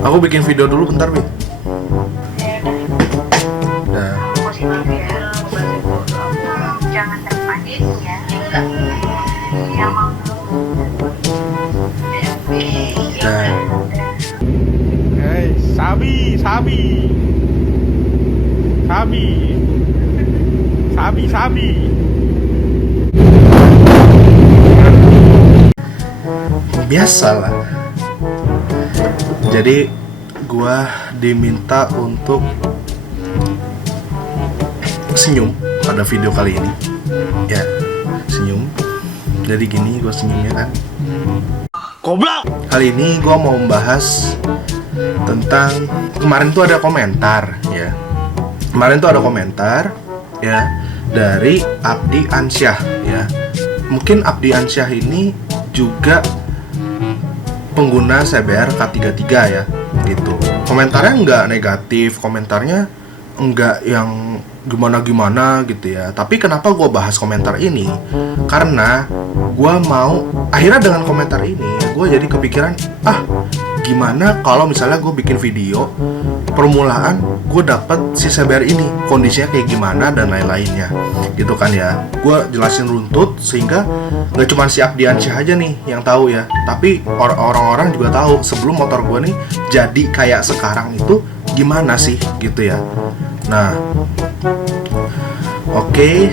Aku bikin video dulu bentar, Bi. Ya udah. Nah, Positif ya. Jangan terpanik ya. Yang mau nah. Hey, sabi, sabi, sabi, sabi, sabi. Biasalah. Jadi gua diminta untuk senyum pada video kali ini. Ya, senyum. Jadi gini gua senyumnya kan. Goblok. Kali ini gua mau membahas tentang kemarin tuh ada komentar ya. Kemarin tuh ada komentar ya dari Abdi Ansyah ya. Mungkin Abdi Ansyah ini juga pengguna CBR K33 ya gitu. Komentarnya nggak negatif, komentarnya nggak yang gimana-gimana gitu ya. Tapi kenapa gue bahas komentar ini? Karena gue mau, akhirnya dengan komentar ini gue jadi kepikiran, gimana kalau misalnya gue bikin video permulaan gue dapet si CBR ini, kondisinya kayak gimana dan lain-lainnya gitu kan ya. Gue jelasin runtut sehingga gak cuma si Abdi Ansyah aja nih yang tahu ya, tapi orang-orang juga tahu sebelum motor gue nih jadi kayak sekarang itu gimana sih gitu ya. Nah, oke.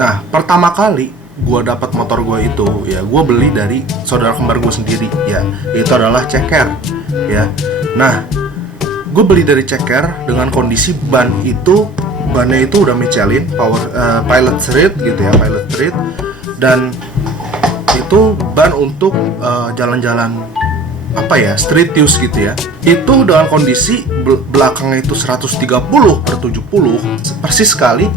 Nah, pertama kali gue dapat motor gue itu ya gue beli dari saudara kembar gue sendiri ya, itu adalah Ceker ya. Nah, gue beli dari Ceker dengan kondisi bannya itu udah Michelin Pilot Street gitu ya, Pilot Street, dan itu ban untuk jalan-jalan street use gitu ya. Itu dengan kondisi belakangnya itu 130/70, persis sekali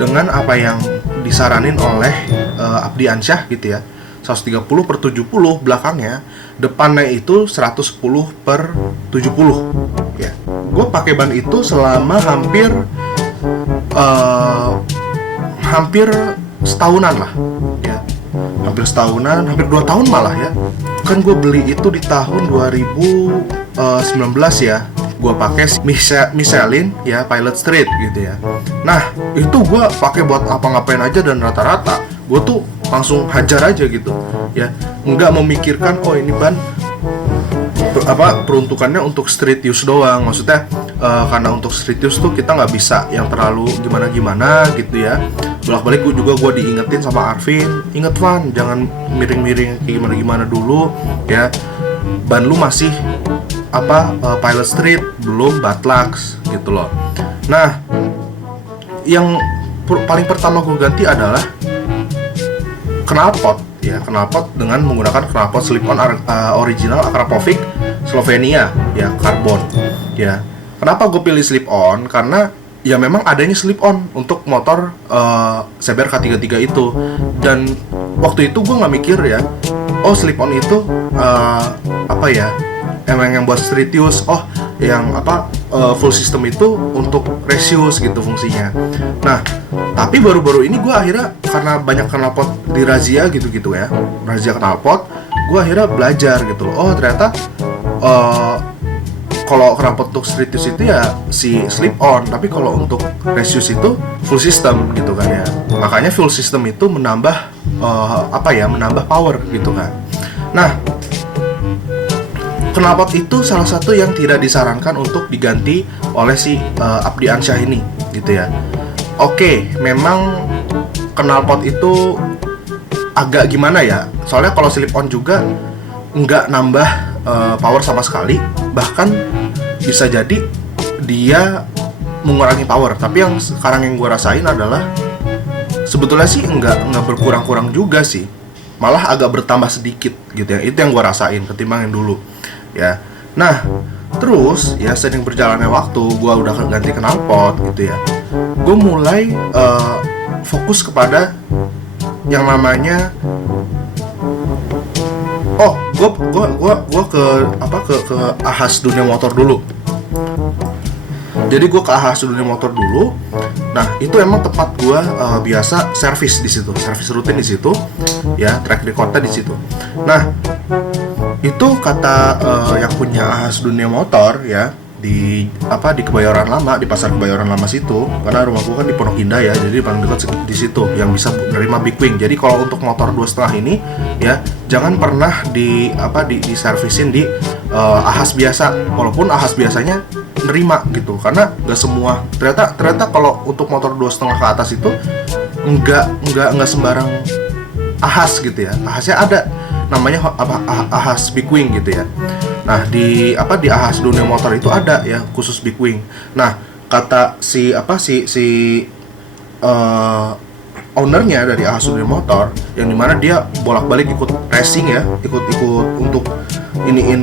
dengan apa yang disaranin oleh Abdi Ansyah gitu ya. 130/70 belakangnya, depannya itu 110/70 ya. Gue pakai ban itu selama hampir setahunan lah ya. Hampir setahunan, hampir 2 tahun malah ya. Kan gue beli itu di tahun 2019 ya. Gue pakai Michelin ya, Pilot Street gitu ya. Nah, itu gue pakai buat apa-ngapain aja, dan rata-rata gue tuh langsung hajar aja gitu ya. Nggak memikirkan ini ban peruntukannya untuk street use doang. Maksudnya karena untuk street use tuh kita nggak bisa yang terlalu gimana-gimana gitu ya. Bolak-balik gue diingetin sama Arvin, inget Van, jangan miring-miring kayak gimana-gimana dulu ya. Ban lu masih Pilot Street, belum Batlax gitu loh. Nah, yang paling pertama gue ganti adalah knalpot ya, knalpot dengan menggunakan knalpot slip-on original Akrapovic Slovenia ya, karbon ya. Kenapa gue pilih slip-on? Karena ya memang adanya slip-on untuk motor CBR K33 itu, dan waktu itu gue nggak mikir ya, slip-on itu emang yang buat street use, yang full system itu untuk race use gitu fungsinya. Nah, tapi baru-baru ini gue akhirnya, karena banyak knalpot di razia gitu-gitu ya, razia knalpot, gue akhirnya belajar gitu loh. Ternyata kalau knalpot untuk street use itu ya si slip on, tapi kalau untuk race use itu full system gitu kan ya. Makanya full system itu menambah menambah power gitu kan. Nah, knalpot itu salah satu yang tidak disarankan untuk diganti oleh si Abdi Ansyah ini gitu ya. Oke, memang knalpot itu agak gimana ya, soalnya kalau slip on juga nggak nambah power sama sekali, bahkan bisa jadi dia mengurangi power. Tapi yang sekarang yang gue rasain adalah sebetulnya sih nggak berkurang-kurang juga sih, malah agak bertambah sedikit gitu ya. Itu yang gue rasain ketimbang yang dulu ya. Nah, terus ya sering berjalannya waktu, gue udah ganti knalpot gitu ya, gue mulai fokus kepada yang namanya gue ke ahas dunia motor dulu. Jadi gue ke ahas dunia motor dulu. Nah, itu emang tempat gue biasa servis di situ, servis rutin di situ, ya, track recordnya di situ. Nah, Itu kata yang punya ahas dunia motor ya, di Kebayoran Lama, di pasar Kebayoran Lama situ, karena rumahku kan di Pondok Indah ya, jadi paling dekat di situ yang bisa menerima big wing. Jadi kalau untuk motor 2,5 ini ya jangan pernah diservisin di ahas biasa, walaupun ahas biasanya nerima gitu, karena nggak semua ternyata kalau untuk motor 2,5 ke atas itu nggak sembarang ahas gitu ya. Ahasnya ada namanya ahas big wing gitu ya. Nah, di ahas dunia motor itu ada ya khusus big wing. Nah, kata ownernya dari ahas dunia motor, yang dimana dia bolak-balik ikut racing ya, ikut untuk iniin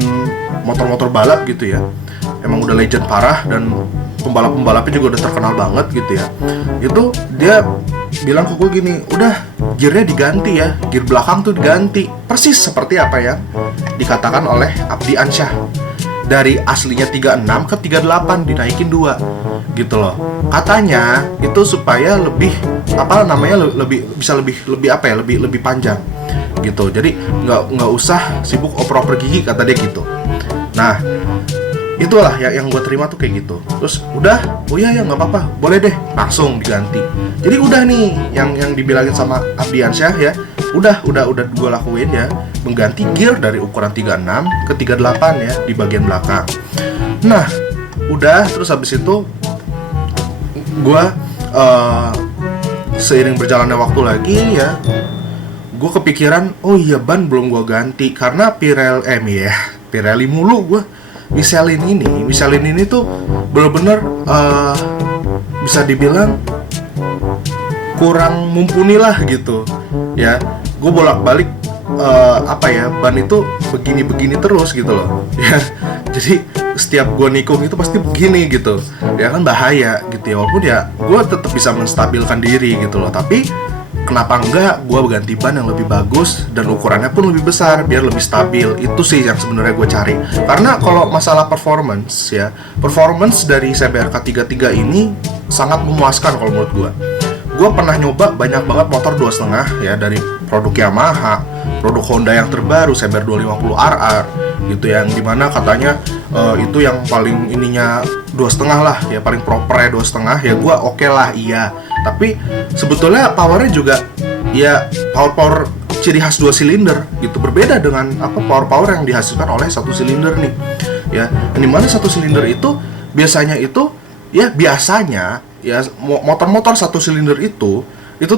motor-motor balap gitu ya. Emang udah legend parah, dan pembalap-pembalapnya juga udah terkenal banget gitu ya. Itu dia bilang ke gue gini, udah gearnya diganti ya, gear belakang tuh diganti, persis seperti apa yang dikatakan oleh Abdi Ansyah, dari aslinya 36 ke 38 dinaikin 2 gitu loh. Katanya itu supaya lebih lebih panjang gitu. Jadi nggak usah sibuk oper-oper gigi, kata dia gitu. Nah, itulah yang gue terima tuh kayak gitu. Terus udah, oh iya ya nggak apa-apa, boleh deh, langsung diganti. Jadi udah nih yang dibilangin sama Abdi Ansyah ya, udah gue lakuin ya, mengganti gear dari ukuran 36 ke 38 ya di bagian belakang. Nah, udah, terus habis itu gue seiring berjalannya waktu lagi ya, gue kepikiran, oh iya ban belum gue ganti, karena Pirelli mulu gue. Michelin ini tuh bener-bener bisa dibilang kurang mumpuni lah gitu ya. Gue bolak-balik ban itu begini terus gitu loh ya. Jadi setiap gue nikung itu pasti begini gitu ya, kan bahaya gitu ya. Walaupun ya gue tetap bisa menstabilkan diri gitu loh, tapi kenapa enggak gue ganti ban yang lebih bagus dan ukurannya pun lebih besar biar lebih stabil. Itu sih yang sebenarnya gue cari. Karena kalau masalah performance dari CBR K33 ini sangat memuaskan kalau menurut gue. Gue pernah nyoba banyak banget motor 2,5 ya, dari produk Yamaha, produk Honda yang terbaru CBR 250 RR gitu, yang dimana katanya itu yang paling ininya 2,5 lah ya, paling propernya 2,5 ya. Gue oke lah, iya. Tapi sebetulnya powernya juga ya power ciri khas 2 silinder gitu, berbeda dengan power yang dihasilkan oleh 1 silinder nih ya. Yang dimana 1 silinder itu biasanya motor-motor 1 silinder itu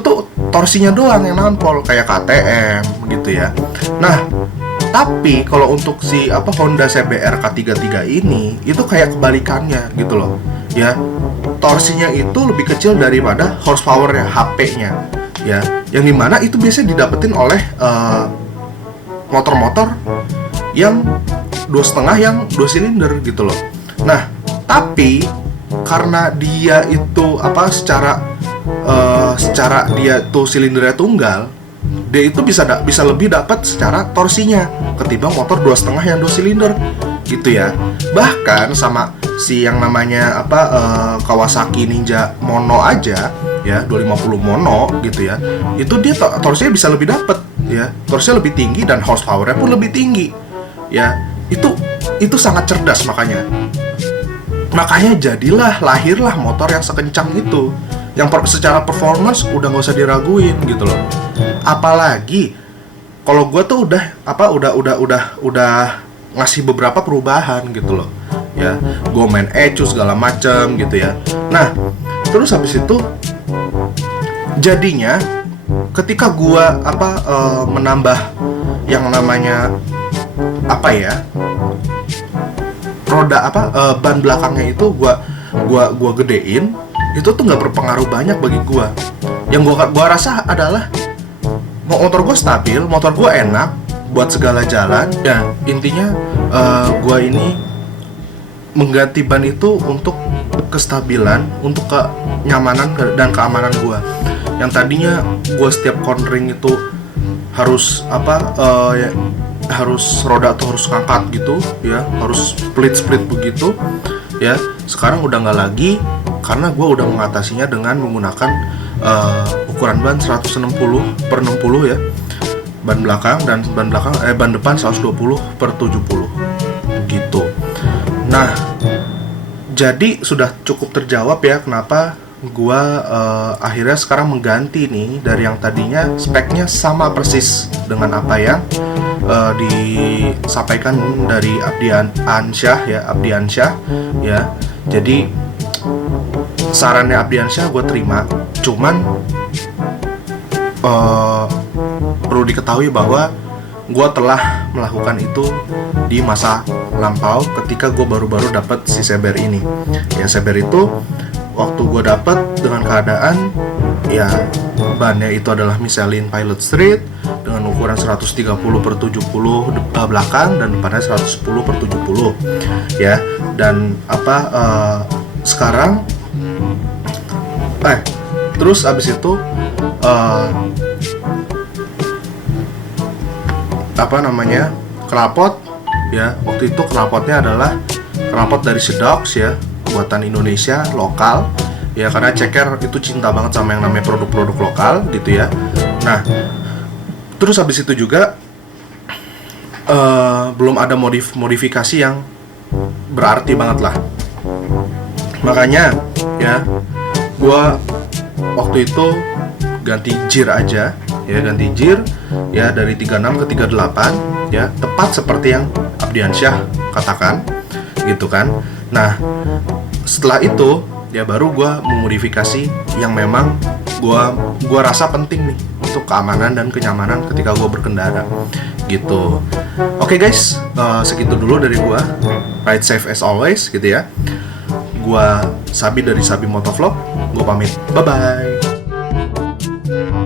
tuh torsinya doang yang nampol, kayak KTM gitu ya. Nah, tapi kalau untuk si Honda CBR K33 ini itu kayak kebalikannya gitu loh ya. Torsinya itu lebih kecil daripada horsepower-nya, HP-nya ya, yang dimana itu biasanya didapetin oleh motor-motor yang 2,5 yang 2 silinder gitu loh. Nah, tapi karena dia itu secara dia tuh silindernya tunggal, dia itu bisa lebih dapat secara torsinya ketimbang motor 2,5 yang 2 silinder gitu ya. Bahkan sama si yang namanya Kawasaki Ninja Mono aja ya, 250 Mono gitu ya, itu dia torsinya bisa lebih dapat ya, torsinya lebih tinggi dan horsepower-nya pun lebih tinggi ya. Itu sangat cerdas, makanya lahirlah motor yang sekencang itu, yang secara performance udah nggak usah diraguin gitu loh. Apalagi kalau gue tuh udah ngasih beberapa perubahan gitu loh ya. Gue main ECU segala macem gitu ya. Nah, terus habis itu jadinya ketika gue menambah yang namanya roda ban belakangnya itu gua gedein, itu tuh nggak berpengaruh banyak bagi gua. Yang gua rasa adalah motor gua stabil, motor gua enak buat segala jalan ya. Intinya gua ini mengganti ban itu untuk kestabilan, untuk kenyamanan dan keamanan gua. Yang tadinya gua setiap cornering itu harus harus roda tuh harus ngangkat gitu ya, harus split begitu ya. Sekarang udah nggak lagi, karena gue udah mengatasinya dengan menggunakan ukuran ban 160/60 ya. ban belakang, dan ban depan 120/70 gitu. Nah, jadi sudah cukup terjawab ya kenapa gua akhirnya sekarang mengganti nih dari yang tadinya speknya sama persis dengan apa yang disampaikan dari Abdi Ansyah ya. Jadi sarannya Abdi Ansyah gue terima, cuman perlu diketahui bahwa gue telah melakukan itu di masa lampau ketika gue baru-baru dapat si Saber ini. Ya, Saber itu waktu gue dapat dengan keadaan ya bannya itu adalah Michelin Pilot Street dengan ukuran 130/70 belakang dan depannya 110/70 ya. Dan sekarang terus abis itu knalpot ya, waktu itu knalpotnya adalah knalpot dari Sedox ya, buatan Indonesia lokal ya, karena Ceker itu cinta banget sama yang namanya produk-produk lokal gitu ya. Nah, terus habis itu juga belum ada modifikasi yang berarti banget lah. Makanya ya, gua waktu itu ganti gear aja ya, ganti gear ya dari 36 ke 38 ya, tepat seperti yang Abdi Ansyah katakan gitu kan. Nah, setelah itu ya baru gue memodifikasi yang memang gue rasa penting nih untuk keamanan dan kenyamanan ketika gue berkendara gitu. Oke guys, segitu dulu dari gue. Ride safe as always gitu ya. Gue Sabi dari Sabi Motovlog. Gue pamit. Bye bye.